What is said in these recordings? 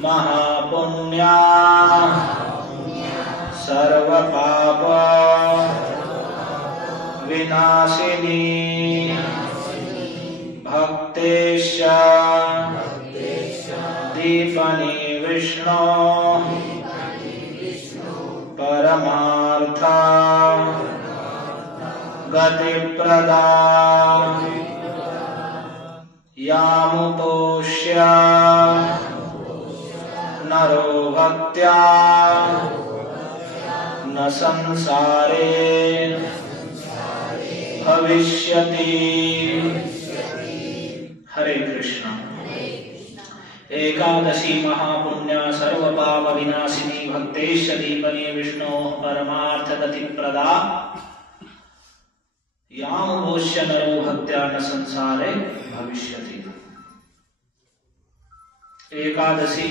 महापुण्या सर्वपाप विनाशिनी भक्तेश्च दीपनी विष्णु परमार्थ गतिप्रदा यामुपोष्य नरो भक्त्या न संसारे भविष्यति। हरे कृष्ण। एकादशी महापुण्या सर्वपाप विनाशिनी भक्तेश्च दीपनी विष्णु परमार्थ गति प्रदा यामुपोष्य नरो भक्त्या न संसारे भविष्यति। एकादशी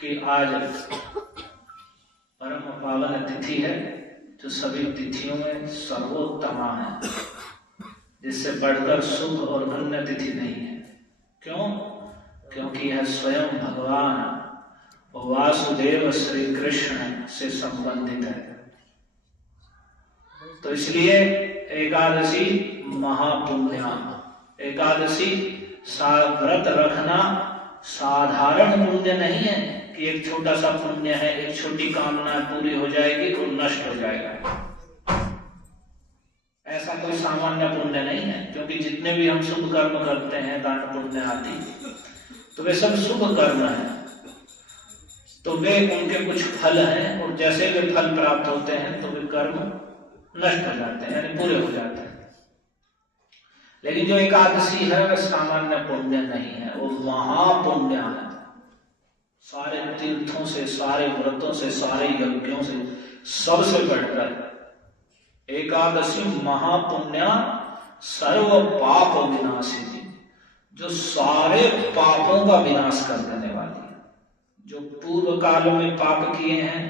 की आज परम पावन तिथि है, जो सभी तिथियों में सर्वोत्तमा है, जिससे बढ़कर शुभ और अन्य तिथि नहीं है। क्यों? क्योंकि यह स्वयं भगवान वासुदेव श्री कृष्ण से संबंधित है। तो इसलिए एकादशी महापुण्या। एकादशी व्रत रखना साधारण पुण्य नहीं है कि एक छोटा सा पुण्य है, एक छोटी कामना पूरी हो जाएगी और नष्ट हो जाएगा। ऐसा कोई सामान्य पुण्य नहीं है, क्योंकि जितने भी हम शुभ कर्म करते हैं, दान पुण्य आदि, तो वे सब शुभ कर्म हैं। तो वे उनके कुछ फल हैं, और जैसे वे फल प्राप्त होते हैं तो वे कर्म नष्ट हो जाते हैं, यानी पूरे हो जाते हैं। लेकिन जो एकादशी है वह सामान्य पुण्य नहीं है, वो महापुण्य है। सारे तीर्थों से, सारे व्रतों से, सारे यज्ञों से सबसे बढ़कर एकादशी महापुण्य सर्व पाप विनाशिनी, जो सारे पापों का विनाश कर देने वाली है। जो पूर्व काल में पाप किए हैं,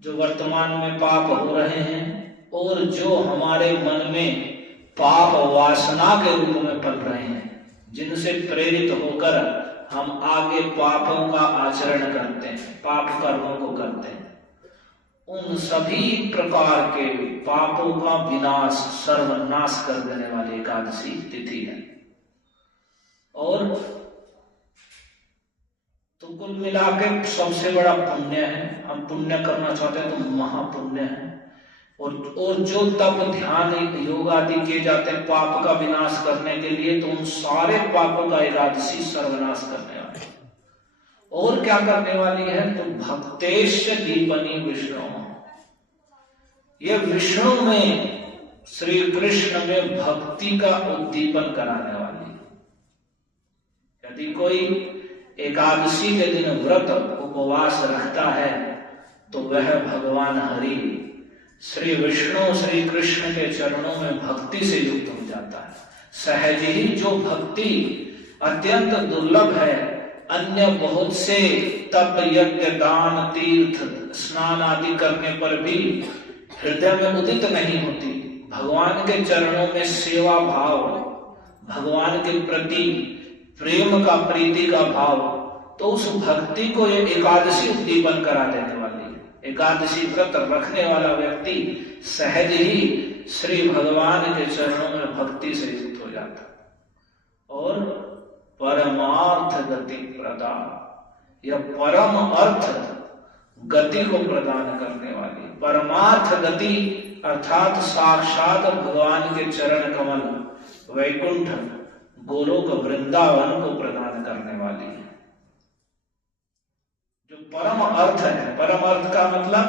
जो वर्तमान में पाप हो रहे हैं, और जो हमारे मन में पाप वासना के रूप में पल रहे हैं, जिनसे प्रेरित होकर हम आगे पापों का आचरण करते हैं, पाप कर्मों को करते हैं, उन सभी प्रकार के पापों का विनाश, सर्वनाश कर देने वाली एकादशी तिथि है। और तो कुल मिलाकर सबसे बड़ा पुण्य है। हम पुण्य करना चाहते हैं तो महापुण्य है। और जो तप ध्यान योग आदि किए जाते हैं पाप का विनाश करने के लिए, तो उन सारे पापों का एकादशी सर्वनाश करने वाली है। और क्या करने वाली है? तो भक्तेश दीपनी विष्णु, ये विष्णु में, श्री कृष्ण में भक्ति का उद्दीपन कराने वाली है। यदि कोई एकादशी के दिन व्रत उपवास रखता है तो वह भगवान हरि श्री विष्णु श्री कृष्ण के चरणों में भक्ति से युक्त हो जाता है। सहज ही जो भक्ति अत्यंत दुर्लभ है, अन्य बहुत से तप यज्ञ दान तीर्थ स्नान आदि करने पर भी हृदय में उदित नहीं होती, भगवान के चरणों में सेवा भाव, भगवान के प्रति प्रेम का, प्रीति का भाव, तो उस भक्ति को ये एकादशी उद्दीपन करा देने वाली है। एकादशी व्रत रखने वाला व्यक्ति सहज ही श्री भगवान के चरणों में भक्ति से युक्त हो जाता है। और परमार्थ गति प्रदान, यह परम अर्थ गति को प्रदान करने वाली परमार्थ गति, अर्थात साक्षात भगवान के चरण कमल वैकुंठ गोलोक वृंदावन को प्रदान करने वाली है। जो परम अर्थ है, परम अर्थ का मतलब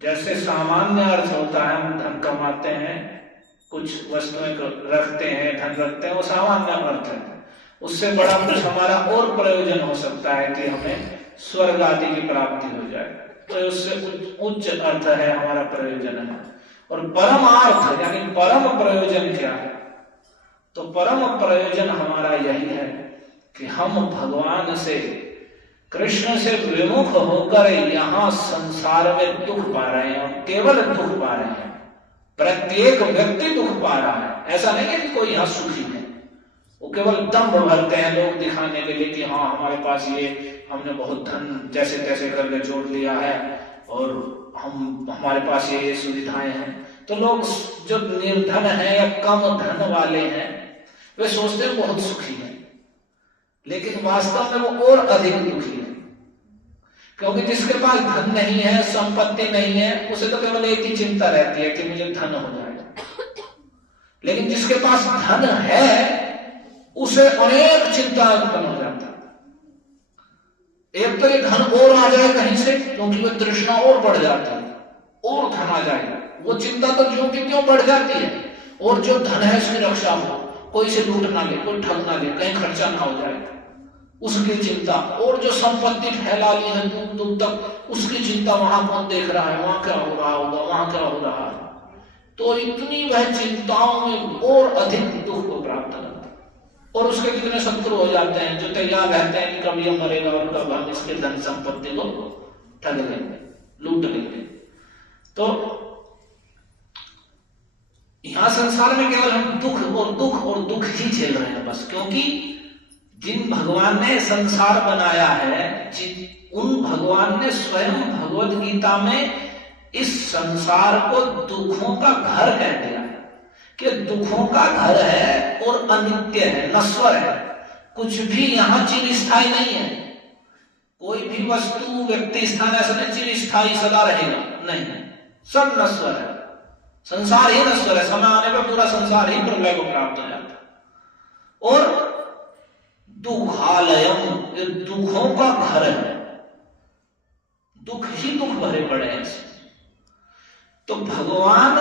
जैसे सामान्य अर्थ होता है, हम धन कमाते हैं, कुछ वस्तुएं रखते हैं, धन रखते हैं, वो सामान्य अर्थ है। उससे बड़ा कुछ हमारा और प्रयोजन हो सकता है कि हमें स्वर्ग आदि की प्राप्ति हो जाए, तो उससे उच्च अर्थ है, हमारा प्रयोजन है। और परमार्थ यानी परम प्रयोजन क्या है? तो परम प्रयोजन हमारा यही है कि हम भगवान से, कृष्ण से विमुख होकर यहाँ संसार में दुख पा रहे हैं, केवल दुख पा रहे हैं। प्रत्येक व्यक्ति दुख पा रहा है, ऐसा नहीं है कि कोई यहाँ सुखी है। वो केवल दम्भ भरते हैं लोग दिखाने के लिए कि हाँ हमारे पास ये, हमने बहुत धन जैसे तैसे करके जोड़ लिया है और हमारे पास ये सुविधाएं हैं। तो लोग जो निर्धन है या कम धन वाले हैं वे सोचते हैं बहुत सुखी हैं, लेकिन वास्तव में वो और अधिक दुखी है। क्योंकि जिसके पास धन नहीं है, संपत्ति नहीं है, उसे तो केवल एक ही चिंता रहती है कि मुझे धन हो जाए। लेकिन जिसके पास धन है उसे अनेक चिंता उत्पन्न हो जाता है। एक तो ये धन और आ जाए कहीं से, क्योंकि वह तृष्णा और बढ़ जाती है, और धन आ जाए, वो चिंता तो ज्यों की त्यों बढ़ जाती है। और जो धन है उसकी रक्षा हो, कोई से लूट ना ले, कोई ठग ना ले, कहीं खर्चा ना हो जाए, उसकी चिंता। और जो संपत्ति फैला ली है दूर दूर तक, उसकी चिंता, वहां कौन देख रहा है, वहां क्या हो रहा होगा, वहां क्या हो रहा है। तो इतनी वह चिंताओं में और अधिक दुख को प्राप्त करता है। और उसके कितने शत्रु हो जाते हैं जो तैयार रहते हैं कि कब ये मरेगा और कब हम इसके धन संपत्ति को ठग लेंगे, लूट लेंगे। तो यहां संसार में केवल हम दुख और दुख और दुख ही झेल रहे हैं बस। क्योंकि जिन भगवान ने संसार बनाया है, उन भगवान ने स्वयं भगवद गीता में इस संसार को दुखों का घर कह दिया है कि दुखों का घर है और अनित्य है, नश्वर है। कुछ भी यहाँ चिरस्थायी नहीं है। कोई भी वस्तु, व्यक्ति, स्थान ऐसा नहीं चिरस्थायी सदा रहेगा, नहीं, सब नश्वर है। संसार ही नश्वर है। समय आने पर पूरा संसार ही प्रलय को प्राप्त हो जाता है। और दुखालयम, ये दुखों का घर है, दुख ही दुख भरे पड़े हैं। तो भगवान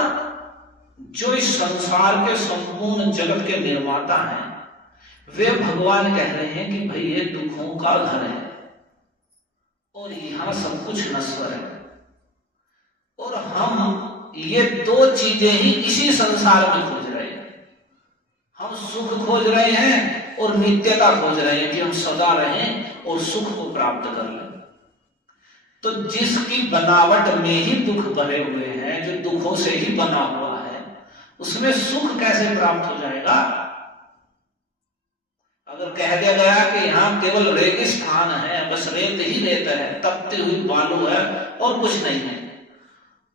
जो इस संसार के संपूर्ण जगत के निर्माता हैं, वे भगवान कह रहे हैं कि भाई ये दुखों का घर है और यहां सब कुछ नश्वर है। और हम ये दो चीजें ही इसी संसार में खोज रहे हैं। हम सुख खोज रहे हैं और नित्यता खोज रहे हैं कि हम सदा रहें और सुख को प्राप्त कर लें। तो जिसकी बनावट में ही दुख भरे हुए हैं, जो दुखों से ही बना हुआ है, उसमें सुख कैसे प्राप्त हो जाएगा? अगर कह दिया गया कि यहाँ केवल रेगिस्तान है, बस रेत ही रेत है, तपती हुई बालू है और कुछ नहीं है,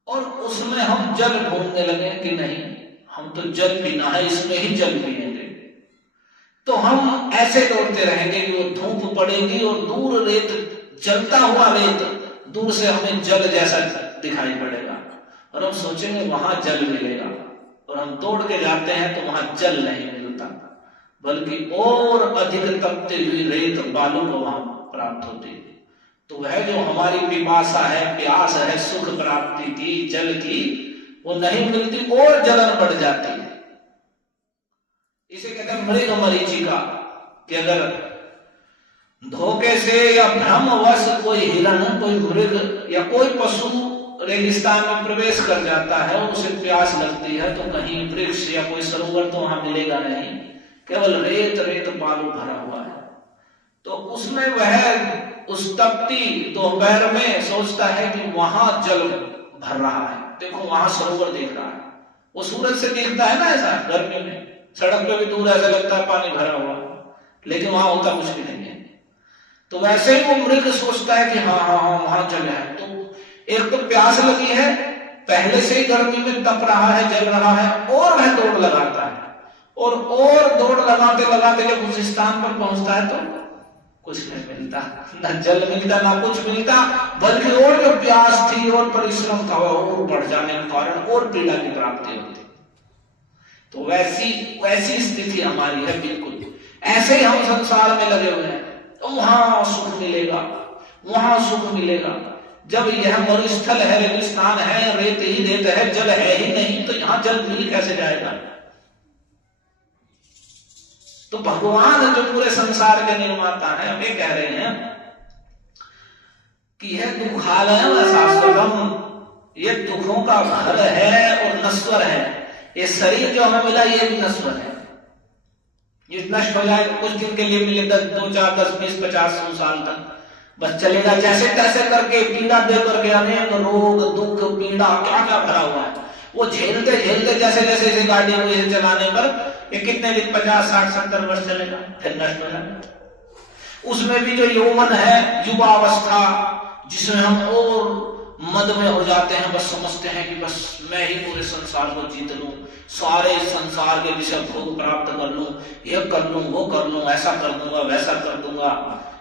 और उसमें हम जल ढूंढने लगे कि नहीं हम तो जल पीना है, इसमें ही जल पिएंगे, तो हम ऐसे दौड़ते रहेंगे कि वो धूप पड़ेगी और दूर रेत, जलता हुआ रेत दूर से हमें जल जैसा दिखाई पड़ेगा और हम सोचेंगे वहां जल मिलेगा, और हम दौड़ के जाते हैं तो वहां जल नहीं मिलता, बल्कि और अधिक तपती हुई रेत बालू को वहां प्राप्त होती है। तो वह जो हमारी पिपासा है, प्यास है सुख प्राप्ति की, जल की, वो नहीं मिलती और जलन बढ़ जाती है। इसे कहते हैं मृग मरीचिका, कि अगर धोखे से या भ्रमवश कोई हिरण, कोई मृग या कोई पशु रेगिस्तान में प्रवेश कर जाता है और उसे प्यास लगती है, तो कहीं वृक्ष या कोई सरोवर तो वहां मिलेगा नहीं, केवल रेत रेत बालू भरा हुआ है। तो उसमें वह उस तपती दोपहर में सोचता है कि वहां जल भर रहा है, देखो वहां सरोवर दिख रहा है। वो सूरज से दिखता है ना ऐसा, गर्मी में सड़क पे भी दूर ऐसा लगता है पानी भरा हुआ, लेकिन वहां होता कुछ भी नहीं है। तो वैसे ही वो मृग सोचता है कि हाँ हाँ हाँ वहां जल है। तो एक तो प्यास लगी है, पहले से ही गर्मी में तप रहा है, जल रहा है, और वह दौड़ लगाता है, और दौड़ लगाते लगाते जब उस स्थान पर पहुंचता है तो कुछ नहीं मिलता, ना जल मिलता ना कुछ मिलता, बल्कि और जो प्यास थी और परिश्रम था और बढ़ जाने के कारण और पीड़ा की प्राप्ति होती। तो वैसी स्थिति हमारी है बिल्कुल। ऐसे ही हम संसार में लगे हुए हैं, तो वहां सुख मिलेगा, वहां सुख मिलेगा। जब यह मरुस्थल है, रेगिस्तान है, रेत ही रेत है, जल है ही नहीं, तो यहां जल मिल कैसे जाएगा? तो भगवान जो पूरे संसार के निर्माता है, हमें कह रहे हैं कि यह दुखालयम शाश्वतम, ये दुखों का घर है और नश्वर है। ये शरीर जो हमें मिला ये भी नश्वर है, ये नष्ट हो जाए, कुछ दिन के लिए मिले, 2, 4, 10, 20, 50, 100 साल तक बस चलेगा, जैसे तैसे करके पीड़ा दे करके अनेक रोग दुख पीड़ा क्या क्या भरा हुआ है, वो झेलते झेलते जैसे जैसे इसे गाड़ी को चलाने पर ये कितने दिन 50, 60, 70 वर्ष चलेगा, फिर नष्ट हो जाएगा। उसमें भी जो यौवन है, युवा अवस्था, जिसमें हम और मद में हो जाते हैं, बस समझते हैं कि बस मैं ही पूरे संसार को जीत लूं, सारे संसार के विषय भोग प्राप्त कर लूं, ये कर लूं, वो कर लूं, ऐसा कर दूंगा, वैसा कर दूंगा,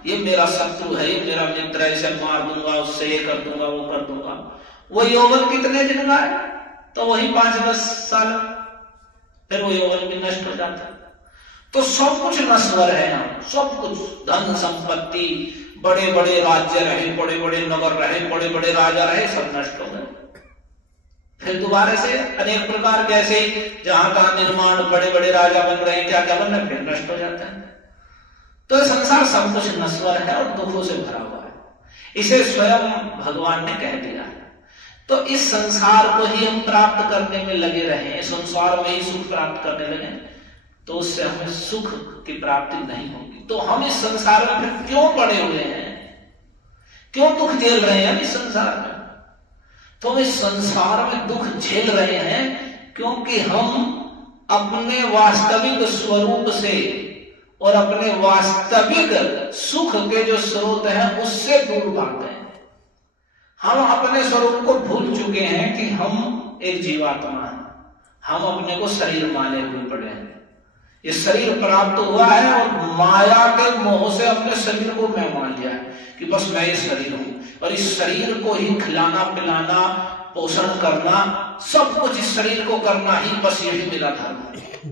ये मेरा शत्रु है, ये मेरा मित्र है, इसे मार दूंगा, उससे ये कर दूंगा, वो कर दूंगा। वो यौवन कितने दिन का है? तो वही 5-10 साल, फिर वो यौवन भी नष्ट हो जाता है। तो सब कुछ नश्वर है यहाँ, सब कुछ, धन संपत्ति, बड़े बड़े राज्य रहे, बड़े बड़े नगर रहे, बड़े बड़े राजा रहे, सब नष्ट हो गए। फिर दोबारा से अनेक प्रकार के ऐसे जहां तहां निर्माण, बड़े बड़े राजा बन रहे हैं, क्या क्या बन रहे हैं, फिर नष्ट हो जाता है। तो संसार सब कुछ नश्वर है और दुखों से भरा हुआ है, इसे स्वयं भगवान ने कह दिया है। तो इस संसार को ही हम प्राप्त करने में लगे रहे, संसार में ही सुख प्राप्त करने लगे, तो उससे हमें सुख की प्राप्ति नहीं होगी। तो हम इस संसार में फिर क्यों पड़े हुए हैं, क्यों दुख झेल रहे हैं इस संसार में? तो हम इस संसार में दुख झेल रहे हैं क्योंकि हम अपने वास्तविक स्वरूप से और अपने वास्तविक सुख के जो स्रोत हैं उससे दूर भाग गए। हम अपने स्वरूप को भूल चुके हैं कि हम एक जीवात्मा हैं, हम अपने को शरीर माने हुए पड़े हैं। ये शरीर प्राप्त हुआ है और माया के मोह से अपने शरीर को मैं मान लिया है कि बस मैं ये शरीर हूं, और इस शरीर को ही खिलाना पिलाना पोषण करना, सब कुछ इस शरीर को करना ही, बस यही मेरा धर्म है।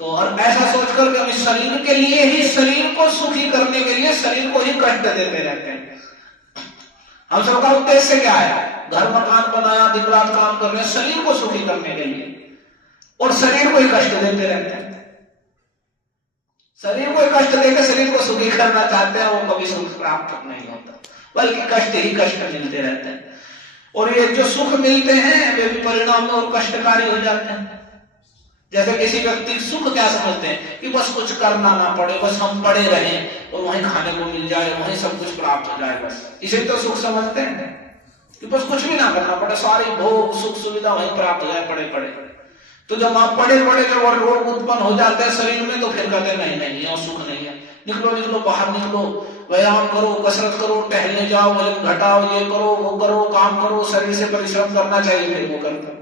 तो और ऐसा सोचकर के हम इस शरीर के लिए ही, शरीर को सुखी करने के लिए शरीर को ही कष्ट देते रहते हैं। हम सबका उद्देश्य क्या है? घर मकान बनाया, दिन रात काम कर रहे हैं शरीर को सुखी करने के लिए, और शरीर को ही कष्ट देते रहते हैं। शरीर को कष्ट देकर शरीर को सुखी करना चाहते हैं, वो कभी सुख प्राप्त नहीं होता, बल्कि कष्ट ही कष्ट मिलते रहते हैं। और ये जो सुख मिलते हैं वे भी परिणाम में और कष्टकारी हो जाते हैं। जैसे किसी व्यक्ति सुख क्या समझते हैं कि बस कुछ करना ना पड़े, बस हम पड़े रहें और वहीं खाने को मिल जाए, वहीं सब कुछ प्राप्त हो जाए, बस इसे तो सुख समझते हैं कि बस कुछ भी ना करना पड़े, सारी भोग सुख सुविधा वहीं प्राप्त हो जाए पड़े पड़े। तो जब आप पड़े पड़े जब रोग उत्पन्न हो जाते हैं शरीर में, तो फिर कहते हैं नहीं नहीं यहाँ सुख नहीं है, निकलो निकलो बाहर निकलो, व्यायाम करो, कसरत करो, टहलने जाओ, वजन घटाओ, ये करो वो करो, काम करो, शरीर से परिश्रम करना चाहिए, फिर वो करते।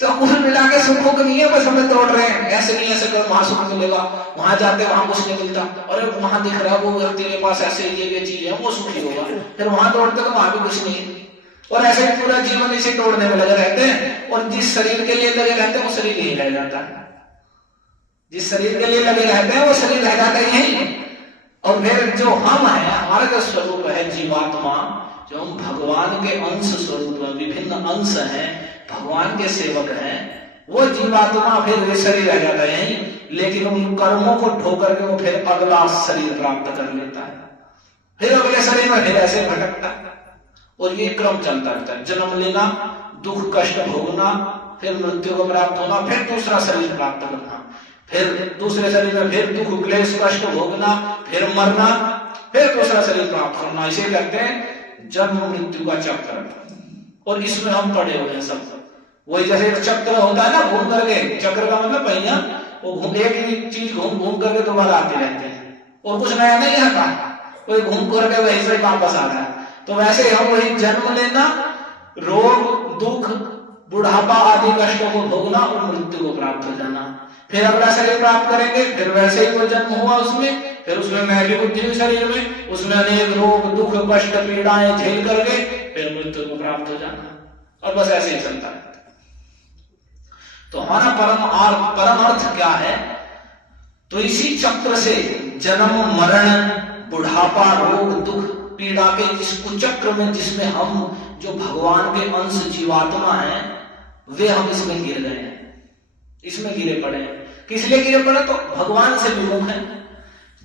तो कुल मिला के सुखों को नहीं है, बस हमें दौड़ रहे हैं, ऐसे नहीं ऐसे करो वहां सुख मिलेगा, वहां जाते वहां कुछ नहीं मिलता, और वहां दिख रहा है वो व्यक्ति के पास ऐसे ये चीज है वो सुखी होगा, फिर वहां दौड़ते तो वहां भी कुछ नहीं है। और ऐसे पूरा जीवन इसे तोड़ने में लगे रहते हैं, और जिस शरीर के लिए लगे रहते हैं वो शरीर यही रह जाता है, जिस शरीर के लिए लगे रहते हैं वो शरीर रह जाता है यही। और फिर जो हम है, हमारा जो स्वरूप है जीवात्मा, जो हम भगवान के अंश स्वरूप है, विभिन्न अंश हैं, भगवान के सेवक हैं, वो जीवात्मा फिर वे शरीर रह जाता है यही, लेकिन उन कर्मों को ढोकर के वो फिर अगला शरीर प्राप्त कर लेता है, फिर अगले शरीर में फिर ऐसे भटकता है, और ये क्रम चलता रहता है। जन्म लेना, दुख कष्ट भोगना, फिर मृत्यु को प्राप्त होना, फिर दूसरा शरीर प्राप्त करना, फिर दूसरे शरीर में फिर दुख क्लेश कष्ट भोगना, फिर मरना, फिर दूसरा शरीर प्राप्त करना। इसे कहते हैं जन्म मृत्यु का चक्र, और इसमें हम पड़े हुए हैं सब। वही जैसे चक्र होता है ना, घूम करके, चक्र का मतलब पहिया, वो घूम एक ही चीज घूम घूम करके दोबारा आते रहते हैं, और कुछ नया नहीं आता, कोई घूम करके वैसे ही वापस आ रहा है। तो वैसे हम वही जन्म लेना, रोग दुख बुढ़ापा आदि कष्टों को भोगना और मृत्यु को प्राप्त हो जाना, फिर अगला शरीर प्राप्त करेंगे, फिर वैसे ही वो जन्म हुआ उसमें, फिर उसमें मैली बुद्धि हुई शरीर में, उसमें अनेक रोग दुख कष्ट पीड़ाएं झेल करके फिर मृत्यु को प्राप्त हो जाना, और बस ऐसे ही चलता है। तो हमारा परम अर्थ क्या है? तो इसी चक्र से जन्म मरण बुढ़ापा रोग दुख पीड़ा के इस कुचक्र में, जिसमें हम जो भगवान के अंश जीवात्मा हैं, वे हम इसमें गिर गए हैं, इसमें गिरे पड़े हैं। किस लिए गिरे पड़े? तो भगवान से विमुख हैं,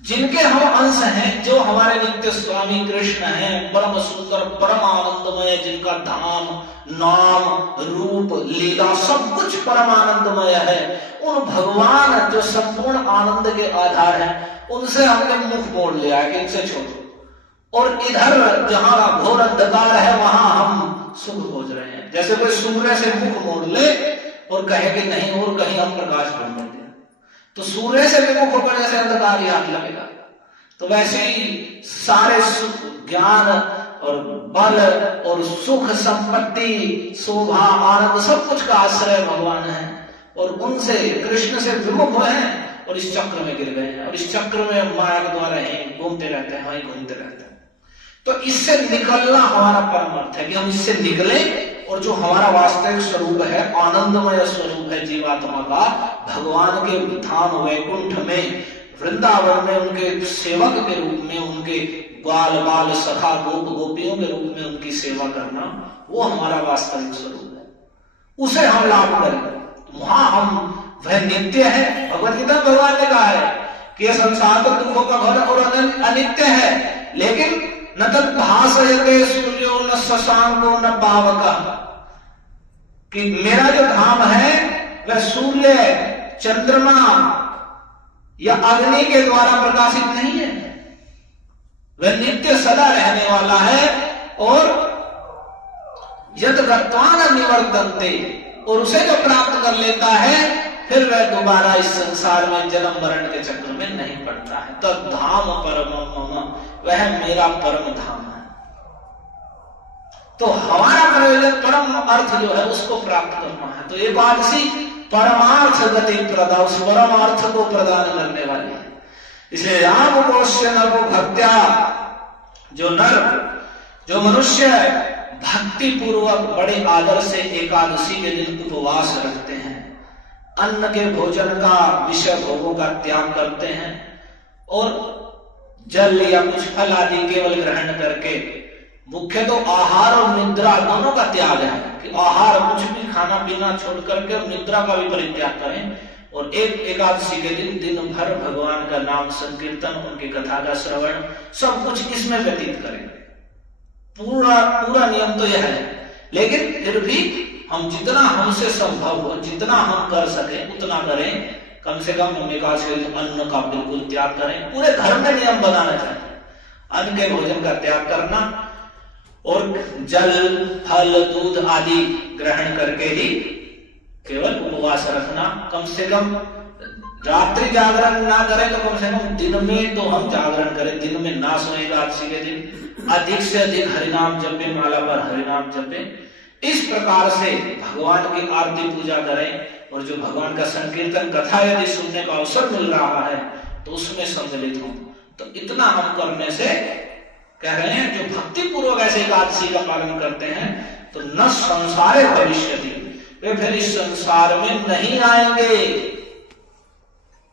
जिनके हम अंश हैं, जो हमारे नित्य स्वामी कृष्ण हैं, परम सुंदर परम आनंदमय, जिनका धाम नाम रूप लीला सब कुछ परम आनंदमय है, उन भगवान जो संपूर्ण आनंद के आधार हैं, उनसे हमने मुख मोड़ लिया है कि इनसे छोड़ो, और इधर जहां घोर अंधकार है वहां हम सुख खोज रहे हैं। जैसे कोई सूर्य से मुख मोड़ ले और कहे कि नहीं और कहीं हम प्रकाश ढूंढेंगे, तो सूर्य से विमुख होकर जैसे अंधकार ही आग लगेगा, तो वैसे ही सारे ज्ञान और बल और सुख संपत्ति शोभा आनंद सब कुछ का आश्रय भगवान है, और उनसे कृष्ण से विमुख हुए हैं और इस चक्र में गिर गए हैं, और इस चक्र में माया के द्वारा ही घूमते रहते हैं, वहीं घूमते रहते हैं। तो इससे निकलना हमारा परम अर्थ है कि हम इससे निकले और जो हमारा वास्तविक स्वरूप है, आनंदमय स्वरूप है जीवात्मा का, भगवान के धाम वैकुंठ में वृंदावन में उनके सेवक के रूप में, उनके बाल बाल सखा गोप गोपियों के रूप में उनकी सेवा करना, वो हमारा वास्तविक स्वरूप है, उसे हम लाभ करें। वहां हम वह नित्य है। भगवत गीता में भगवान ने कहा है कि यह संसार तो दुखों का घर और अनित्य है, लेकिन न तत् भासयते सूर्यो न शशांको न पावक, कि मेरा जो धाम है वह सूर्य चंद्रमा या अग्नि के द्वारा प्रकाशित नहीं है, वह नित्य सदा रहने वाला है, और यद गत्वा न निवर्तन्ते, और उसे जो प्राप्त कर लेता है फिर वह दोबारा इस संसार में जन्म मरण के चक्र में नहीं पड़ता है। तद धाम परमं मम, वह मेरा परम धाम है। तो हमारा प्रयोजन परम अर्थ जो है उसको प्राप्त करना है। तो एकादशी परमार्थ गति प्रदा, उस परमार्थ को प्रदान करने वाली है। इसलिए राम कोश्य नरो भक्त्या, जो नर जो मनुष्य भक्ति पूर्वक बड़े आदर से एकादशी के दिन उपवास रखते हैं, अन्न के भोजन का विषय भोगों का त्याग करते हैं, और जल या कुछ फल आदि केवल ग्रहण करके, मुख्य तो आहार और निद्रा दोनों का त्याग है, कि आहार कुछ भी खाना पीना छोड़ करके और निद्रा का भी परित्याग करें, और एक एकादशी के दिन भर भगवान का नाम संकीर्तन, उनकी कथा का श्रवण, सब कुछ इसमें व्यतीत करें। पूरा नियम तो यह है, लेकिन फिर भी हम जितना हमसे संभव हो, जितना हम कर सके उतना करें। कम से कम एकादशी अन्न का बिल्कुल त्याग करें। पूरे घर में नियम बनाना चाहिए, अन्न के भोजन का त्याग करना, और जल फल दूध आदि ग्रहण करके ही केवल उपवास रखना। कम से कम रात्रि जागरण ना करें तो कम से कम दिन में तो हम जागरण करें, दिन में ना सोए। एकादशी के दिन अधिक से अधिक हरिनाम जपे, माला पर हरिनाम जपे। इस प्रकार से भगवान की आरती पूजा करें, और जो भगवान का संकीर्तन कथा यदि सुनने का अवसर मिल रहा है तो उसमें सम्मिलित हो। तो इतना हम करने से कह रहे हैं, जो भक्ति पूर्वक ऐसे एकादशी का पालन करते हैं तो न संसारे भविष्यति, वे फिर इस संसार में नहीं आएंगे।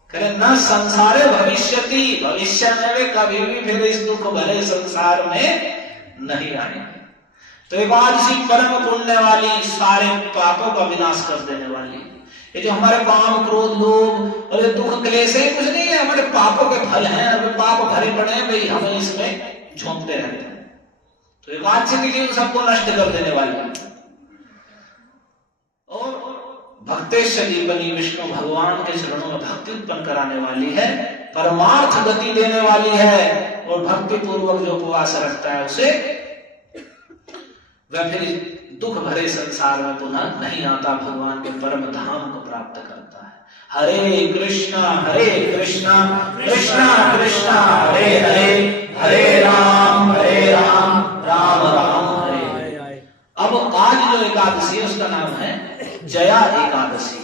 करें न संसारे भविष्यति, भविष्य में वे कभी भी फिर इस दुख भरे संसार में नहीं आएंगे। तो एकादशी परम पुण्य वाली, सारे पापों का विनाश कर देने वाली। ये जो हमारे काम क्रोध लोभ और ये दुख क्लेश है, कुछ नहीं है, हमारे पापों के फल हैं, और पाप भरे पड़े हैं भाई, हमें इसमें झोंकते रहते हैं। तो एकादशी के लिए सबको नष्ट कर देने वाली है। और भक्तेश जीवनी, विष्णु भगवान के चरणों में भक्ति उत्पन्न कराने वाली है, परमार्थ गति देने वाली है, और भक्ति पूर्वक जो उपवास रखता है उसे वह फिर दुख भरे संसार में पुनः नहीं आता, भगवान के परम धाम को प्राप्त करता है। हरे कृष्णा कृष्णा कृष्णा हरे हरे, हरे राम राम राम हरे। अब आज जो एकादशी है उसका नाम है जया एकादशी।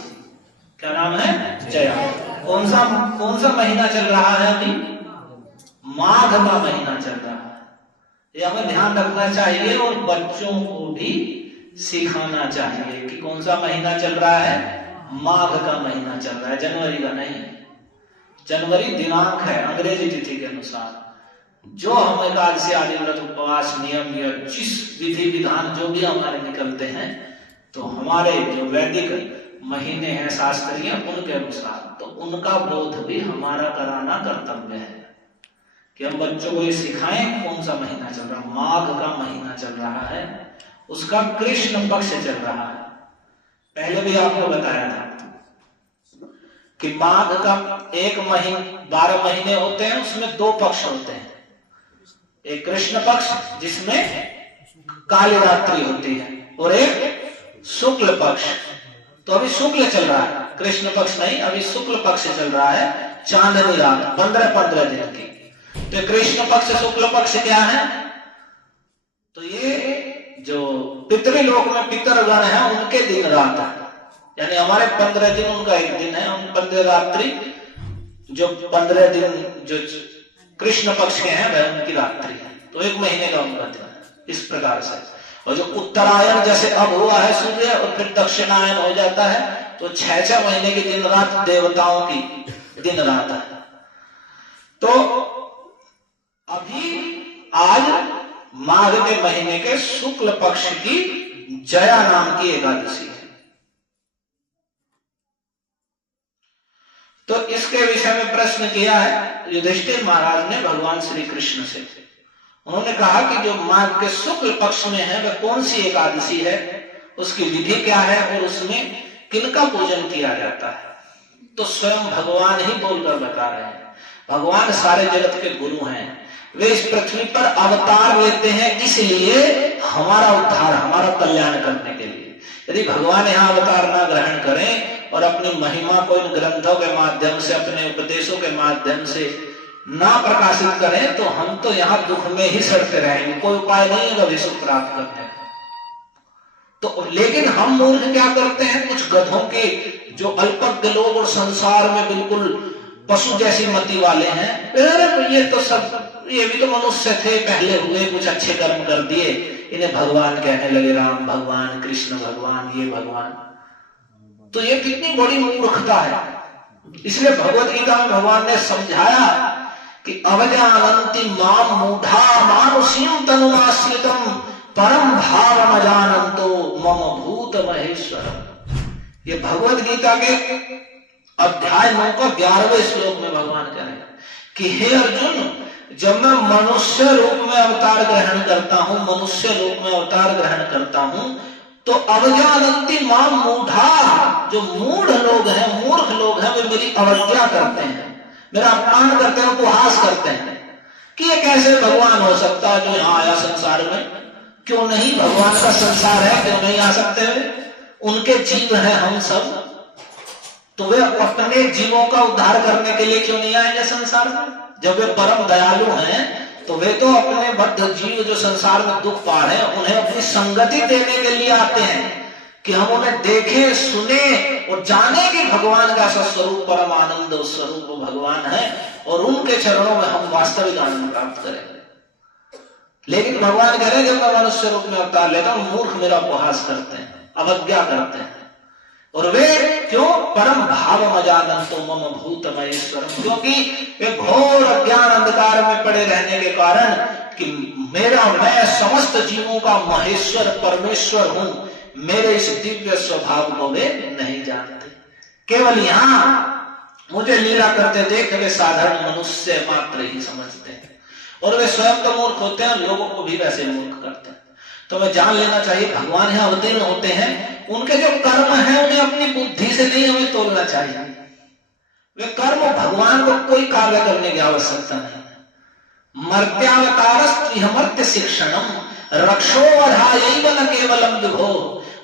क्या नाम है? जया। कौन सा महीना चल रहा है अभी? माघ का महीना चल रहा है। ये हमें ध्यान रखना चाहिए, और बच्चों को भी सिखाना चाहिए कि कौन सा महीना चल रहा है। माघ का महीना चल रहा है, जनवरी का नहीं। जनवरी दिनांक है अंग्रेजी तिथि के अनुसार। जो हम एकादशी आदि व्रत उपवास नियम या जिस विधि विधान जो भी हमारे निकलते हैं, तो हमारे जो वैदिक महीने हैं शास्त्रीय, उनके अनुसार, तो उनका बोध भी हमारा कराना कर्तव्य है कि हम बच्चों को ये सिखाएं कौन सा महीना चल रहा है। माघ का महीना चल रहा है, उसका कृष्ण पक्ष चल रहा है। पहले भी आपको बताया था कि माघ का 12 महीने होते हैं, उसमें 2 पक्ष होते हैं। एक कृष्ण पक्ष जिसमें काली रात्रि होती है, और एक शुक्ल पक्ष तो अभी शुक्ल चल रहा है, कृष्ण पक्ष नहीं, अभी शुक्ल पक्ष चल रहा है, चांदनी रात 15 दिन की। तो कृष्ण पक्ष शुक्ल पक्ष क्या है? तो ये जो पितृलोक में पितरगण है उनके दिन रात है, यानी हमारे 15 दिन उनका एक दिन है। हम 15 रात्रि, जो 15 दिन जो कृष्ण पक्ष के हैं वह उनकी रात्रि है, तो एक महीने का उनका दिन है, इस प्रकार से। और जो उत्तरायण जैसे अब हुआ है सूर्य और फिर दक्षिणायन हो जाता है, तो 6 महीने की दिन रात देवताओं की दिन रात है। तो अभी आज माघ के महीने के शुक्ल पक्ष की जया नाम की एकादशी है। तो इसके विषय में प्रश्न किया है युधिष्ठिर महाराज ने भगवान श्री कृष्ण से। उन्होंने कहा कि जो माघ के शुक्ल पक्ष में है वह कौन सी एकादशी है, उसकी विधि क्या है और उसमें किनका पूजन किया जाता है। तो स्वयं भगवान ही बोलकर बता रहे हैं। भगवान सारे जगत के गुरु हैं, वे इस पृथ्वी पर अवतार लेते हैं इसलिए हमारा उद्धार, हमारा कल्याण करने के लिए। यदि भगवान यहाँ अवतार ना ग्रहण करें और अपनी महिमा को इन ग्रंथों के माध्यम से, अपने उपदेशों के माध्यम से ना प्रकाशित करें, तो हम तो यहाँ दुख में ही सड़ते रहेंगे, कोई उपाय नहीं है कभी सुख प्राप्त करने का। तो लेकिन हम मूर्ख क्या करते हैं, कुछ गधों के जो अल्पज्ञ लोग और संसार में बिल्कुल पशु जैसी मति वाले हैं, अरे ये तो सब, ये भी तो मनुष्य थे, पहले हुए, कुछ अच्छे कर्म कर दिए, इन्हें भगवान कहने लगे, राम भगवान, कृष्ण भगवान, ये भगवान। तो ये कितनी बड़ी मूर्खता है। इसलिए भगवत गीता में भगवान ने समझाया कि अवजानन्ति माम मूढ़ा मानुषीं तनुमाश्रितम परम भावम अजानन्तो मम भूत महेश्वरम। ये भगवत गीता के अध्याय 9 का 11वें श्लोक में भगवान कह रहे हैं कि हे अर्जुन, जब मैं मनुष्य रूप में अवतार ग्रहण करता हूं, मनुष्य रूप में अवतार ग्रहण करता हूं, तो अवजानन्ति मां मूढ़ा, जो मूढ़ लोग हैं, मूर्ख लोग हैं, वे मेरी अवज्ञा करते हैं, मेरा अपमान करते हैं, उपहास करते हैं कि ये कैसे भगवान हो सकता है जो यहाँ आया संसार में। क्यों नहीं, भगवान का संसार है, क्यों नहीं आ सकते वे? उनके जीव हैं हम सब, तो वे अपने जीवों का उद्धार करने के लिए क्यों नहीं आएंगे संसार में? जब वे परम दयालु हैं तो वे तो अपने बद्ध जीव जो संसार में दुख पा रहे हैं उन्हें अपनी संगति देने के लिए आते हैं कि हम उन्हें देखें, सुने और जाने कि भगवान का स्वरूप परम आनंद स्वरूप भगवान है और उनके चरणों में हम वास्तविक आनंद प्राप्त करेंगे। लेकिन भगवान कह रहे हैं जब मैं मनुष्य रूप में अवतार लेता हूं, मूर्ख मेरा उपहास करते हैं, अवज्ञा करते हैं। और वे क्यों? परम भाव अजानन्तो मम भूत महेश्वरम, क्योंकि वे घोर अज्ञान अंधकार में पड़े रहने के कारण कि मैं समस्त जीवों का महेश्वर परमेश्वर हूं, मेरे इस दिव्य स्वभाव को वे नहीं जानते। केवल यहाँ मुझे लीला करते देख वे साधारण मनुष्य मात्र ही समझते हैं और वे स्वयं तो मूर्ख होते हैं, लोगों को भी वैसे मूर्ख करते हैं। तो हमें जान लेना चाहिए भगवान यहाँ अवतीर्ण होते हैं, उनके जो कर्म है उन्हें अपनी बुद्धि से नहीं हमें तोलना चाहिए। वे कर्म, भगवान को कोई कार्य करने की आवश्यकता नहीं। मर्त्यावतारस्त्रिहमर्त्य शिक्षणम रक्षोवधायैव न केवलम विभो।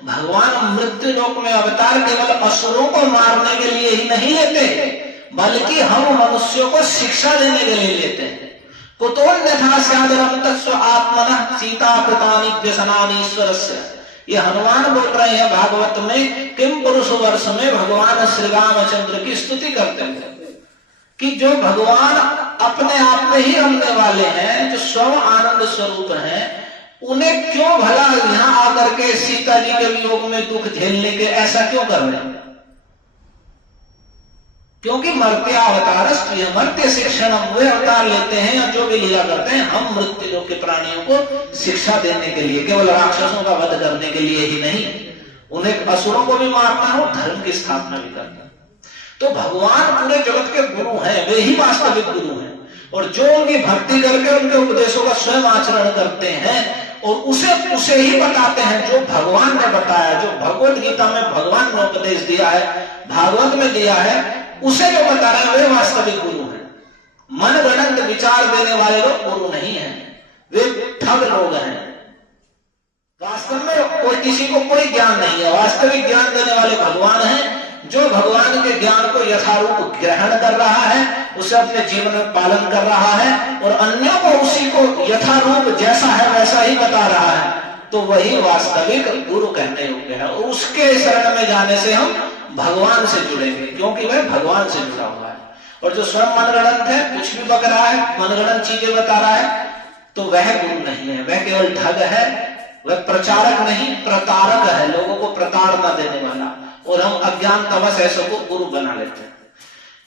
भगवान मृत्यु लोक में अवतार केवल असुरों को मारने के लिए ही नहीं लेते, बल्कि हम मनुष्यों को शिक्षा देने के लिए लेते हैं। कुतोन्यथा स्यादरं तत्स्व आत्मनः सीताकृतानि व्यसनानि ईश्वरस्य। ये हनुमान बोल रहे हैं भागवत में, किम पुरुष वर्ष में भगवान श्री रामचंद्र की स्तुति करते हैं कि जो भगवान अपने आप में ही रहने वाले हैं, जो स्वयं आनंद स्वरूप हैं, उन्हें क्यों भला यहाँ आकर के सीता जी के वियोग में दुख झेलने के ऐसा क्यों कर रहे हैं? क्योंकि मर्त्यावतारस्त्रिय मर्त्य शिक्षण, वे अवतार लेते हैं और जो भी लीला करते हैं हम मृत्यु लोक के प्राणियों को शिक्षा देने के लिए, केवल राक्षसों का वध करने के लिए ही नहीं, उन्हें असुरों को भी मारना हो, धर्म की स्थापना भी करना। तो भगवान पूरे जगत के गुरु हैं, वे ही वास्तविक गुरु हैं और जो उनकी भक्ति करके उनके उपदेशों का स्वयं आचरण करते हैं और उसे ही बताते हैं जो भगवान ने बताया, जो भगवत गीता में भगवान ने उपदेश दिया है, भागवत में दिया है, उसे जो बता रहे हैं वे वास्तविक गुरु हैं। मन गणंत विचार देने वाले लोग गुरु नहीं हैं, वे ठग लोग हैं। वास्तव वास्तव में कोई किसी को कोई ज्ञान नहीं है। वास्तविक ज्ञान देने वाले भगवान हैं, जो भगवान के ज्ञान को यथारूप ग्रहण कर रहा है, उसे अपने जीवन में पालन कर रहा है और अन्यों को उसी को यथारूप जैसा है वैसा ही बता रहा है, तो वही वास्तविक गुरु कहने योग्य है। उसके शरण में जाने से हम भगवान से जुड़ेंगे, क्योंकि वह भगवान से जुड़ा हुआ है। और जो स्वयं मनगढ़ंत है, कुछ भी बक रहा है, मनगढ़ंत चीजें बता रहा है, तो वह गुरु नहीं है, वह केवल ठग है, वह प्रचारक नहीं प्रतारक है, लोगों को प्रताड़ना देने वाला। और हम अज्ञानतावश ऐसों को गुरु बना लेते हैं।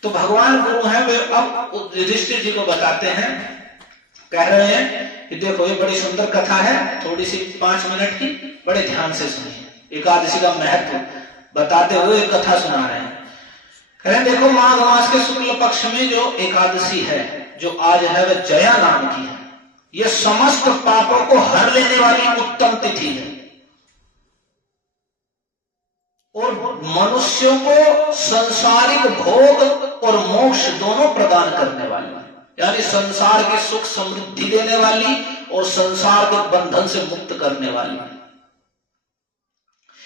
तो भगवान गुरु है। वे अब युधिष्ठिर जी को बताते हैं, कह रहे हैं कि देखो ये बड़ी सुंदर कथा है, थोड़ी सी 5 मिनट की, बड़े ध्यान से सुनिए। एकादशी का महत्व बताते हुए एक कथा सुना रहे हैं। कह रहे हैं देखो, माघ मास के शुक्ल पक्ष में जो एकादशी है, जो आज है, वह जया नाम की है। यह समस्त पापों को हर लेने वाली उत्तम तिथि है और मनुष्यों को संसारिक भोग और मोक्ष दोनों प्रदान करने वाली है। यानी संसार की सुख समृद्धि देने वाली और संसार के बंधन से मुक्त करने वाली।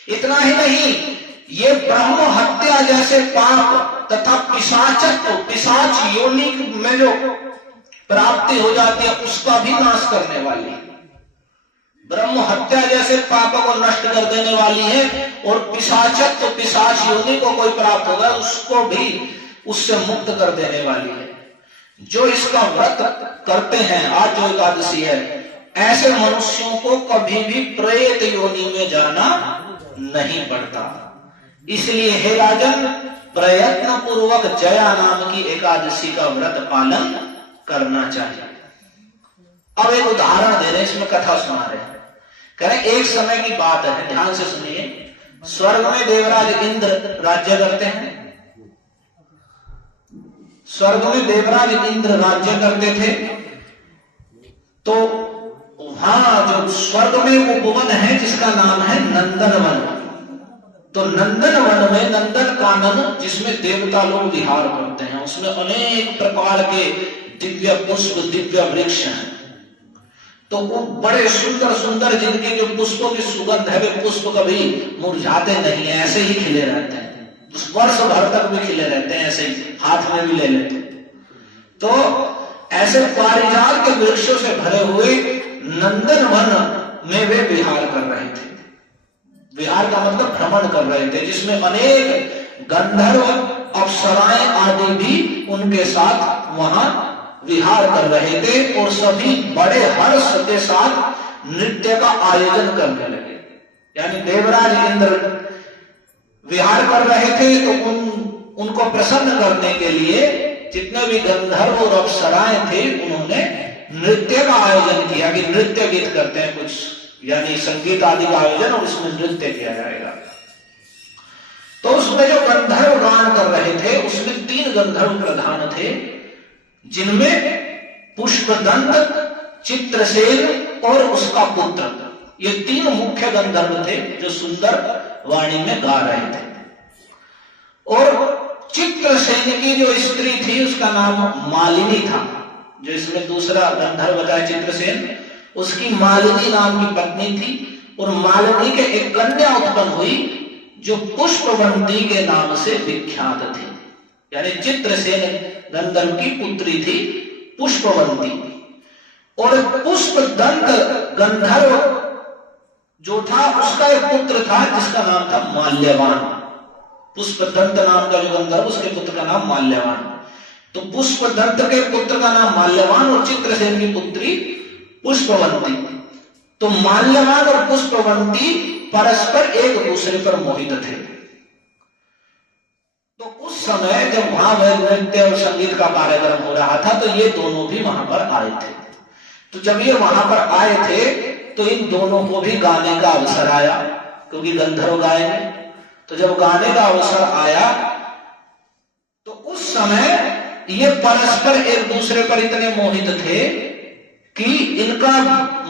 इतना ही नहीं, ये ब्रह्म हत्या जैसे पाप तथा पिशाचत्व, पिशाच योनि में जो प्राप्ति हो जाती है, उसका भी नाश करने वाली है। ब्रह्म हत्या जैसे पापों को नष्ट कर देने वाली है और पिशाचत्व, पिशाच योनि को कोई प्राप्त होगा उसको भी उससे मुक्त कर देने वाली है। जो इसका व्रत करते हैं, आज जो एकादशी है, ऐसे मनुष्यों को कभी भी प्रेत योनि में जाना नहीं पड़ता। इसलिए हे राजन, प्रयत्न पूर्वक जया नाम की एकादशी का व्रत पालन करना चाहिए। अब एक उदाहरण दे रहे हैं, इसमें कथा सुना रहे हैं। कह रहे एक समय की बात है, ध्यान से सुनिए। स्वर्ग में देवराज इंद्र राज्य करते हैं। स्वर्ग में देवराज इंद्र राज्य करते थे, तो वहां जो स्वर्ग में वो भुवन है जिसका नाम है नंदनवन। तो नंदनवन में नंदन कानन, जिसमें देवता लोग विहार करते हैं, उसमें अनेक प्रकार के दिव्य पुष्प, दिव्य वृक्ष हैं। तो वो बड़े सुंदर सुंदर, जिनके जो पुष्पों की सुगंध है, वे पुष्प कभी मुरझाते नहीं है, ऐसे ही खिले रहते हैं, वर्ष भर तक भी खिले रहते हैं, ऐसे ही हाथ में भी ले लेते हैं। तो ऐसे पारिजात के वृक्षों से भरे हुए नंदनवन में वे विहार कर रहे थे। विहार का मतलब भ्रमण कर रहे थे, जिसमें अनेक गंधर्व, अप्सराएं आदि भी उनके साथ वहां विहार कर रहे थे और सभी बड़े हर्ष के साथ नृत्य का आयोजन करने लगे। यानी देवराज इंद्र विहार कर रहे थे, तो उनको प्रसन्न करने के लिए जितने भी गंधर्व और अप्सराएं थे, उन्होंने नृत्य का आयोजन किया कि नृत्य गीत करते हैं कुछ, यानी संगीत आदि का आयोजन, और इसमें नृत्य किया जाएगा। तो उसमें जो गंधर्व गान कर रहे थे, उसमें 3 गंधर्व प्रधान थे, जिनमें पुष्पदंत, चित्रसेन और उसका पुत्र, ये 3 मुख्य गंधर्व थे जो सुंदर वाणी में गा रहे थे। और चित्रसेन की जो स्त्री थी, उसका नाम मालिनी था। जो इसमें दूसरा गंधर्व बताया चित्रसेन, उसकी मालिनी नाम की पत्नी थी। और मालिनी के एक कन्या उत्पन्न हुई जो पुष्पवंती के नाम से विख्यात थी। यानी चित्रसेन गंधर्व की पुत्री थी पुष्पवंती। और पुष्पदंत गंधर्व जो था, उसका एक पुत्र था जिसका नाम था माल्यवान। पुष्पदंत नाम का जो गंधर्व, उसके पुत्र का नाम माल्यवान। तो पुष्पदंत के पुत्र का नाम माल्यवान और चित्रसेन की पुत्री पुष्पवंती। तो माल्यवान और पुष्पवंती परस्पर एक दूसरे पर मोहित थे। तो उस समय जब वहां नृत्य और संगीत का कार्यक्रम हो रहा था, तो ये दोनों भी वहां पर आए थे। तो जब ये वहां पर आए थे, तो इन दोनों को भी गाने का अवसर आया, क्योंकि गंधर्व गाएंगे। तो जब गाने का अवसर आया, तो उस समय ये परस्पर एक दूसरे पर इतने मोहित थे कि इनका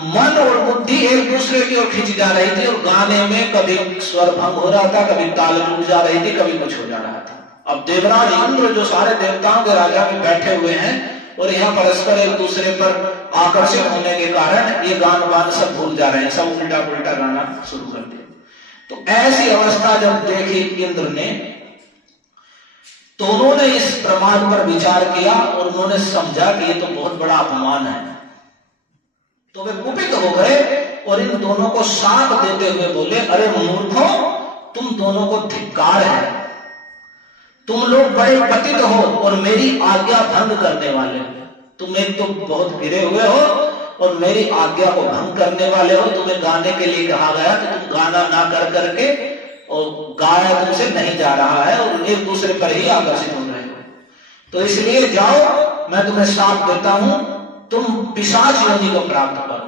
मन और बुद्धि एक दूसरे की ओर खिंच जा रही थी। और गाने में कभी स्वर भंग हो रहा था, कभी ताल टूट जा रही थी, कभी कुछ हो जा रहा था। अब देवराज इंद्र जो सारे देवताओं के राजा में बैठे हुए हैं, और यहाँ परस्पर एक दूसरे पर आकर्षित होने के कारण ये गान बान सब भूल जा रहे हैं, सब उल्टा पुल्टा गाना शुरू कर दिया। तो ऐसी अवस्था जब देखी इंद्र ने, तो उन्होंने इस प्रमाद पर विचार किया और उन्होंने समझा कि ये तो बहुत बड़ा अपमान है। तो वे कुपित हो गए और इन दोनों को शाप देते हुए बोले, अरे मूर्खों, तुम दोनों को धिक्कार है, तुम लोग बड़े पतित हो और मेरी आज्ञा भंग करने वाले हो। तुम एक तो बहुत गिरे हुए हो और मेरी आज्ञा को भंग करने वाले हो। तुम्हें गाने के लिए कहा गया तो तुम गाना ना कर करके, और गाया तुमसे नहीं जा रहा है और एक दूसरे पर ही आकर्षित हो रहे हो। तो इसलिए जाओ, मैं तुम्हें श्राप देता हूं, तुम पिशाच योनि को प्राप्त करो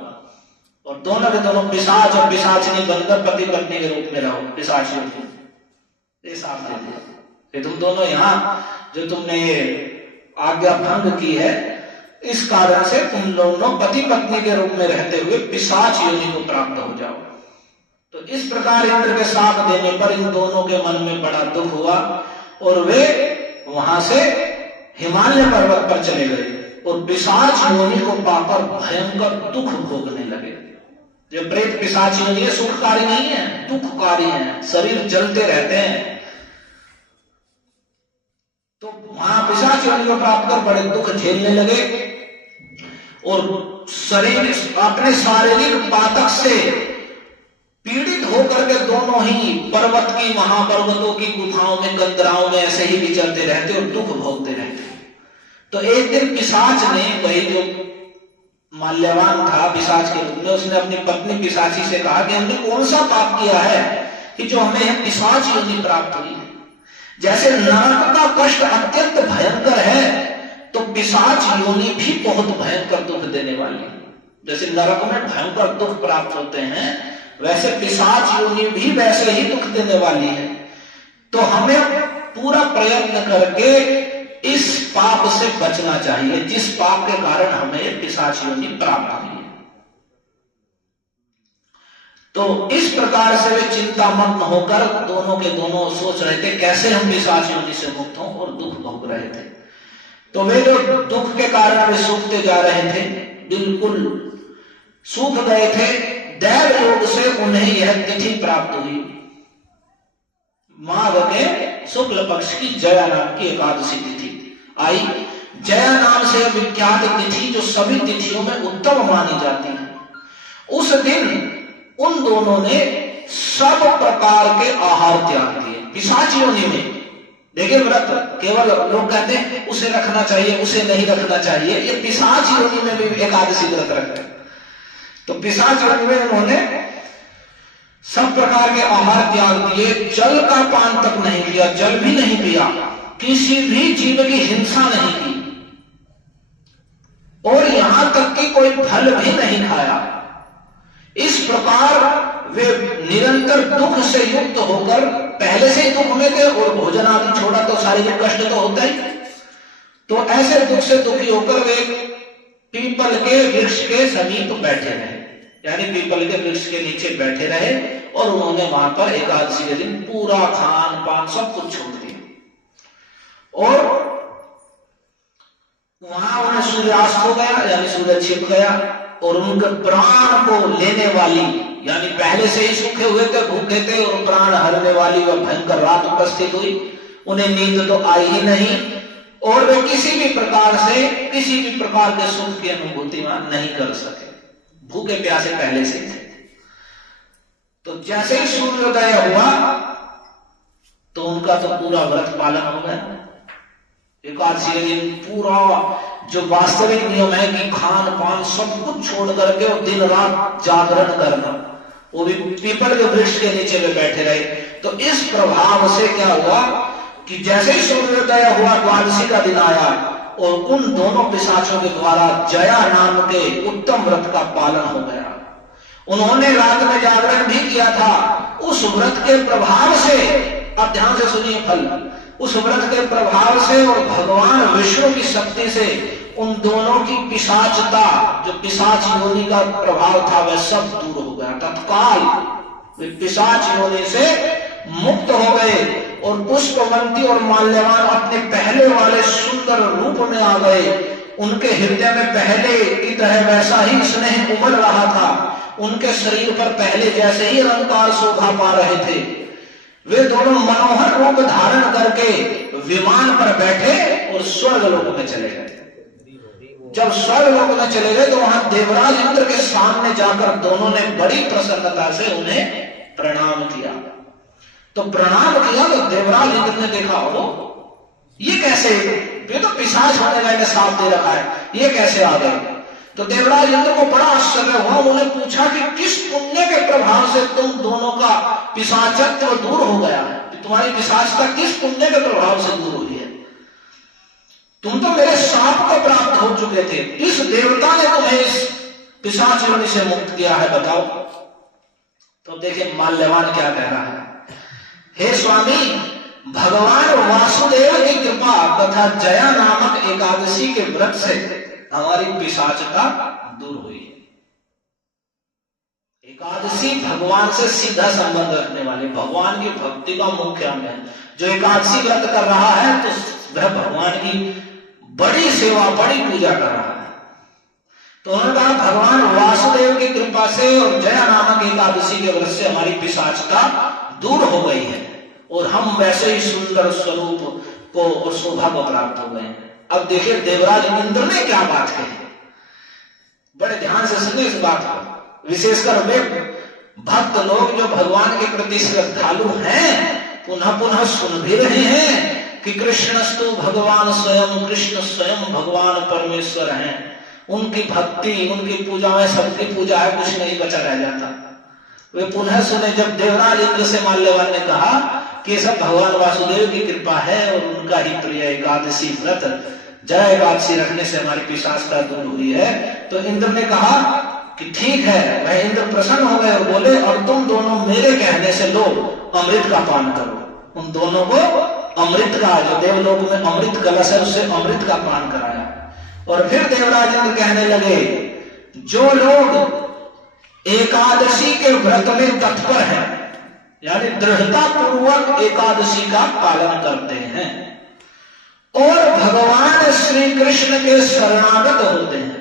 और दोनों के दोनों पिशाच और पिशाचिनी बनकर पति पत्नी के रूप में रहो। पिशाच योनि ये श्राप दे दिया, तुम दोनों यहाँ जो तुमने ये आज्ञा भंग की है, इस कारण से तुम दोनों पति पत्नी के रूप में रहते हुए पिशाच योनि को प्राप्त हो जाओ। तो इस प्रकार इंद्र के श्राप देने पर इन दोनों के मन में बड़ा दुख हुआ और वे वहां से हिमालय पर्वत पर चले गए और पिशाच योनि को पाकर भयंकर दुख भोगने लगे। जो प्रेत पिशाच योनि है, सुखकारी नहीं है, दुखकारी है, शरीर जलते रहते हैं। तो वहां पिशाच योनि को प्राप्त कर बड़े दुख झेलने लगे और शरीर अपने शारीरिक पातक से पीड़ित होकर के दोनों ही पर्वत की, महापर्वतों की गुफाओं में, कंदराओं में ऐसे ही विचरते रहते और दुख भोगते रहते। तो एक दिन पिशाच ने, वही जो माल्यवान था पिशाच के रूप में, उसने अपनी पत्नी पिशाची से कहा कि हमने कौन सा पाप किया है कि जो हमें पिशाच योनि प्राप्त हुई है। जैसे नरक का कष्ट अत्यंत भयंकर है, तो पिशाच योनि भी बहुत भयंकर दुख देने वाली है। जैसे नरक में भयंकर दुख प्राप्त होते हैं, वैसे पिशाच योनि भी वैसे ही दुख देने वाली है। तो हमें पूरा प्रयत्न करके इस पाप से बचना चाहिए, जिस पाप के कारण हमें पिशाच योनि प्राप्त हुई है। तो इस प्रकार से वे चिंतामग्न होकर दोनों के दोनों सोच रहे थे कैसे हम पिशाच योनि से मुक्त हों, और दुख भोग रहे थे। तो वे जो दुख के कारण वे सूखते जा रहे थे, बिल्कुल सूख गए थे, दैव योग से उन्हें यह तिथि प्राप्त हुई, माघ के शुक्ल पक्ष की जया नाम की एकादशी तिथि आई। जया नाम से विख्यात तिथि जो सभी तिथियों में उत्तम मानी जाती है। उस दिन उन दोनों ने सब प्रकार के आहार त्याग दिए। पिशाच योनि में देखिए, व्रत केवल लोग कहते हैं उसे रखना चाहिए, उसे नहीं रखना चाहिए, ये पिशाच योनि में भी एकादशी व्रत रखते हैं। तो पिशाच योनि में उन्होंने सब प्रकार के आहार त्याग दिए, जल का पान तक नहीं किया, जल भी नहीं पिया, किसी भी जीव की हिंसा नहीं की और यहां तक कि कोई फल भी नहीं खाया। इस प्रकार वे निरंतर दुख से युक्त होकर, पहले से ही दुख में थे और भोजन आदि छोड़ा तो शारीरिक कष्ट तो होता ही, तो ऐसे दुख से दुखी होकर वे पीपल के वृक्ष के समीप बैठे रहे, यानी पीपल के वृक्ष के नीचे बैठे रहे और उन्होंने वहां पर एकादशी के दिन पूरा खान पान सब कुछ छोड़ दिया। और वहां उन्हें सूर्यास्त हो गया, यानी सूरज छिप गया और उनके प्राण को लेने वाली, यानी पहले से ही सूखे हुए थे, भूखे थे और प्राण हरने वाली वह भयंकर रात उपस्थित हुई। उन्हें नींद तो आई ही नहीं और वे किसी भी प्रकार के सुख की अनुभूति नहीं कर सके, भूखे प्यासे पहले से थे। तो जैसे ही सूर्योदय हुआ तो उनका तो पूरा व्रत पालन हो गया। एकादशी के दिन पूरा जो वास्तविक नियम है कि खान पान सब कुछ छोड़ करके और दिन रात जागरण करना, वो भी पीपल के वृक्ष के नीचे में बैठे रहे। तो इस प्रभाव से क्या हुआ कि जैसे ही सूर्योदय हुआ, द्वादशी का दिन आया और उन दोनों पिशाचों के द्वारा जया नाम के उत्तम व्रत का पालन हो गया। उन्होंने रात में जागरण भी किया था। उस व्रत के प्रभाव से, अब ध्यान से सुनिए फल, उस व्रत के प्रभाव से और भगवान विष्णु की शक्ति से उन दोनों की पिशाचता, जो पिशाच योनि का प्रभाव था, वह सब दूर हो गया। तत्काल वे पिशाच योनि से मुक्त हो गए और पुष्पवंती और माल्यवान अपने पहले वाले सुंदर रूप में आ गए उनके हृदय में पहले की तरह वैसा ही स्नेह उमड़ रहा था। उनके शरीर पर पहले जैसे ही अलंकार शोभा पा रहे थे। वे दोनों मनोहर रूप धारण करके विमान पर बैठे और स्वर्ग लोक में चले गए। जब स्वर्ग लोक में चले गए तो वहां देवराज इंद्र के सामने जाकर दोनों ने बड़ी प्रसन्नता से उन्हें प्रणाम किया। तो प्रणाम किया तो देवराज इंद्र ने देखा, हो ये कैसे, ये तो पिशाच होने का साफ दे रखा है, ये कैसे आ गए। तो देवराज इंद्र को बड़ा आश्चर्य हुआ। उन्होंने पूछा कि किस पुण्य के प्रभाव से तुम दोनों का पिशाचत्व दूर हो गया है, तुम्हारी पिशाचता किस पुण्य के प्रभाव से दूर हुई है। तुम तो मेरे शाप को प्राप्त हो चुके थे, इस देवता ने तुम्हें इस पिशाच योनि से मुक्त किया है, बताओ। तो देखिए माल्यवान क्या कह रहा है, हे स्वामी, भगवान वासुदेव की कृपा तथा जया नामक एकादशी के व्रत से हमारी पिशाचता दूर हुई। एकादशी भगवान से सीधा संबंध रखने वाले, भगवान की भक्ति का मुख्य अंग है। जो एकादशी व्रत कर रहा है तो वह भगवान की बड़ी सेवा, बड़ी पूजा कर रहा है। तो उन्होंने कहा भगवान वासुदेव की कृपा से और जया नामक एकादशी के व्रत से हमारी पिशाचता दूर हो गई है और हम वैसे ही सुंदर स्वरूप को और शोभा को प्राप्त हो गए हैं। अब देखिए देवराज इंद्र ने क्या बात कही, बड़े ध्यान से सुनिए इस बात को। विशेषकर वे भक्त लोग जो भगवान के प्रति श्रद्धालु हैं पुनः पुनः सुन भी रहे हैं कि कृष्णस्तु भगवान स्वयं, कृष्ण स्वयं भगवान परमेश्वर हैं। उनकी भक्ति, उनकी पूजा में सबकी पूजा है, कुछ नहीं बचा रह जाता। वे पुनः सुने जब देवराज इंद्र से माल्यवान ने कहा कि सब भगवान वासुदेव की कृपा है और उनका ही प्रिय एकादशी व्रत, जया एकादशी रखने से हमारी पिशाचता दूर हुई है। तो इंद्र ने कहा कि ठीक है। वह इंद्र प्रसन्न हो गए और बोले, और तुम दोनों मेरे कहने से लो अमृत का पान करो। उन दोनों को अमृत का, जो देवलोक में अमृत कलश है, उससे अमृत का पान कराया। और फिर देवराज इंद्र कहने लगे, जो लोग एकादशी के व्रत में तत्पर हैं, यानी दृढ़ता पूर्वक एकादशी का पालन करते हैं और भगवान श्री कृष्ण के शरणागत होते हैं,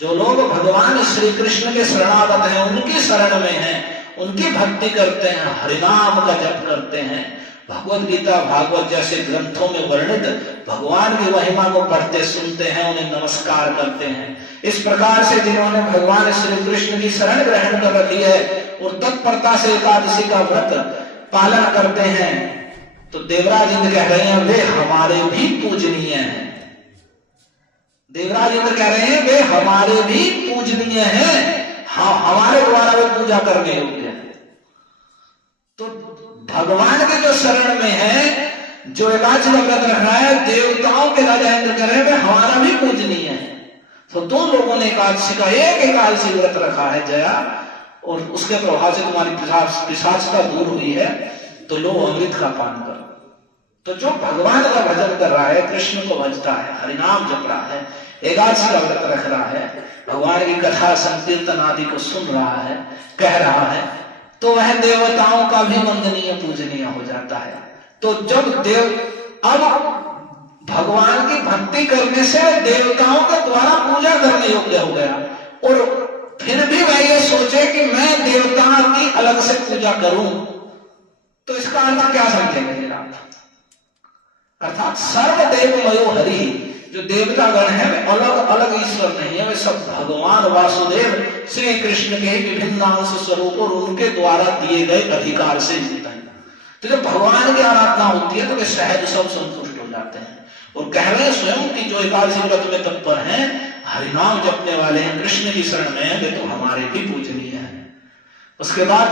जो लोग भगवान श्री कृष्ण के शरणागत हैं, उनकी शरण में हैं, उनकी भक्ति करते हैं, हरिनाम का जप करते हैं, भगवत गीता भागवत जैसे ग्रंथों में वर्णित भगवान की महिमा को पढ़ते सुनते हैं, उन्हें नमस्कार करते हैं। इस प्रकार से जिन्होंने भगवान श्री कृष्ण की शरण ग्रहण कर रखी है और तत्परता से एकादशी का व्रत पालन करते हैं, तो देवराज इंद्र कह रहे हैं वे हमारे भी पूजनीय हैं। देवराज इंद्र कह रहे हैं वे हमारे भी पूजनीय हैं, हाँ हमारे द्वारा वे पूजा करने योग्य है। तो भगवान के जो शरण में है, जो एकादशी का व्रत रख रहा है, देवताओं के राजा इंद्र कह रहे हैं वे हमारा भी पूजनीय है। तो तुम लोगों ने एकादशी का एक एकादशी व्रत रखा है जया, और उसके प्रभाव से तुम्हारी पिशाचता दूर हुई है, तो लो अमृत का पान करो। तो जो भगवान का भजन कर रहा है, कृष्ण को भजता है, हरिनाम जप रहा है, एकादशी का व्रत रख रहा है, भगवान की कथा संकीर्तन आदि को सुन रहा है, कह रहा है, तो वह देवताओं का भी वंदनीय पूजनीय हो जाता है। तो जब अब भगवान की भक्ति करने से देवताओं के द्वारा पूजा करने योग्य हो गया, और फिर भी वह ये सोचे कि मैं देवताओं की अलग से पूजा करूं, तो इसका अर्थ क्या समझेंगे आप? अर्थात सर्वदेवमयो हरि, जो देवता गण है वे अलग अलग ईश्वर नहीं है, वे सब भगवान वासुदेव श्री कृष्ण के विभिन्न अंश स्वरूप और उनके द्वारा दिए गए अधिकार से युक्त है। तो जब भगवान की आराधना होती है तो वे सहज सब संतुष्ट हो जाते हैं और कह रहे हैं स्वयं की जो एकादशी व्रत में तत्पर हैं, हरिनाम जपने वाले हैं, कृष्ण की शरण में हैं, वे तो हमारे भी पूजनीय हैं। उसके बाद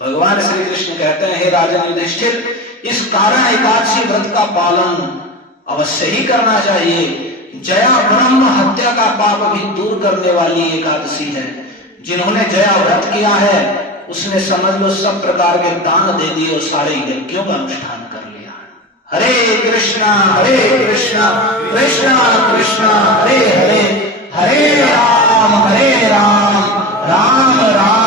भगवान श्री कृष्ण कहते हैं, हे राजन युधिष्ठिर, इस कारण एकादशी व्रत का पालन अवश्य ही करना चाहिए। जया ब्रह्म हत्या का पाप भी दूर करने वाली एकादशी है। जिन्होंने जया व्रत किया है उसने समझ लो सब प्रकार के दान दे दिए और सारे यज्ञों का अनुष्ठान कर लिया। हरे कृष्णा कृष्णा कृष्णा हरे हरे, हरे राम राम